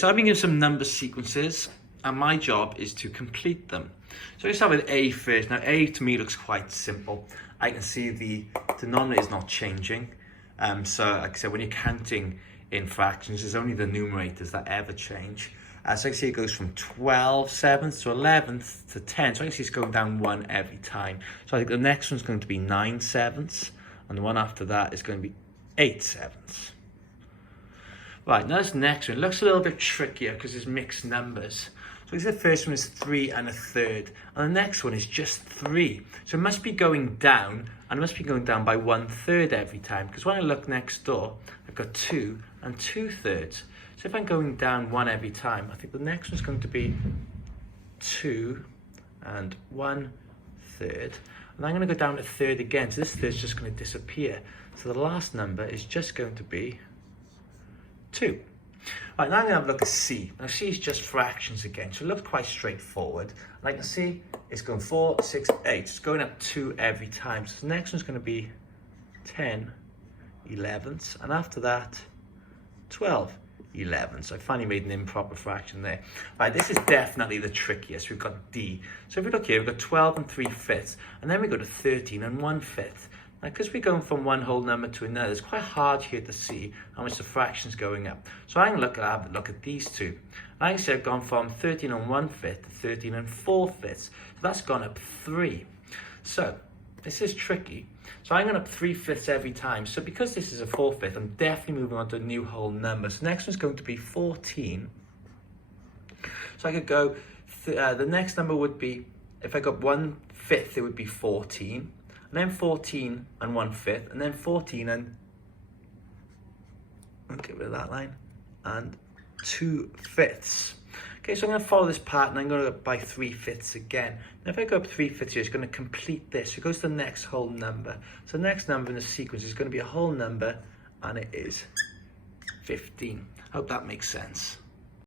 So I've been given some number sequences and my job is to complete them. So let's start with A first. Now A to me looks quite simple. I can see the denominator is not changing. So like I said, when you're counting in fractions, there's only the numerators that ever change. So I can see it goes from 12 sevenths to 11th to 10. So I can see it's going down one every time. So I think the next one's going to be 9 sevenths and the one after that is going to be 8 sevenths. Right, now this next one looks a little bit trickier because it's mixed numbers. So the first one is 3 1/3, and the next one is just 3. So it must be going down, and it must be going down by 1/3 every time, because when I look next door, I've got 2 and 2/3. So if I'm going down 1 every time, I think the next one's going to be 2 and 1/3. And I'm going to go down a third again, so this third's just going to disappear. So the last number is just going to be 2. Right, now I'm going to have a look at C. Now C is just fractions again, so it looks quite straightforward. And I can see it's going 4, 6, 8. It's going up 2 every time. So the next one's going to be 10 11ths, and after that 12 11ths. So I finally made an improper fraction there. Right, this is definitely the trickiest. We've got D. So if we look here, we've got 12 3/5, and then we go to 13 1/5. Now, because we're going from one whole number to another, it's quite hard here to see how much the fraction's going up. So I'm going to have a look at these two. I can see I've gone from 13 1/5 to 13 4/5. So that's gone up 3. So this is tricky. So I'm going up 3/5 every time. So because this is a 4/5, I'm definitely moving on to a new whole number. So next one's going to be 14. So I could go, the next number would be, if I got 1/5, it would be 14. And then 14 1/5, and then 14 and, I'll get rid of that line, and 2/5. Okay, so I'm going to follow this pattern. I'm going to go by 3/5 again. Now if I go up 3/5 here, it's going to complete this. It goes to the next whole number. So the next number in the sequence is going to be a whole number, and it is 15. I hope that makes sense.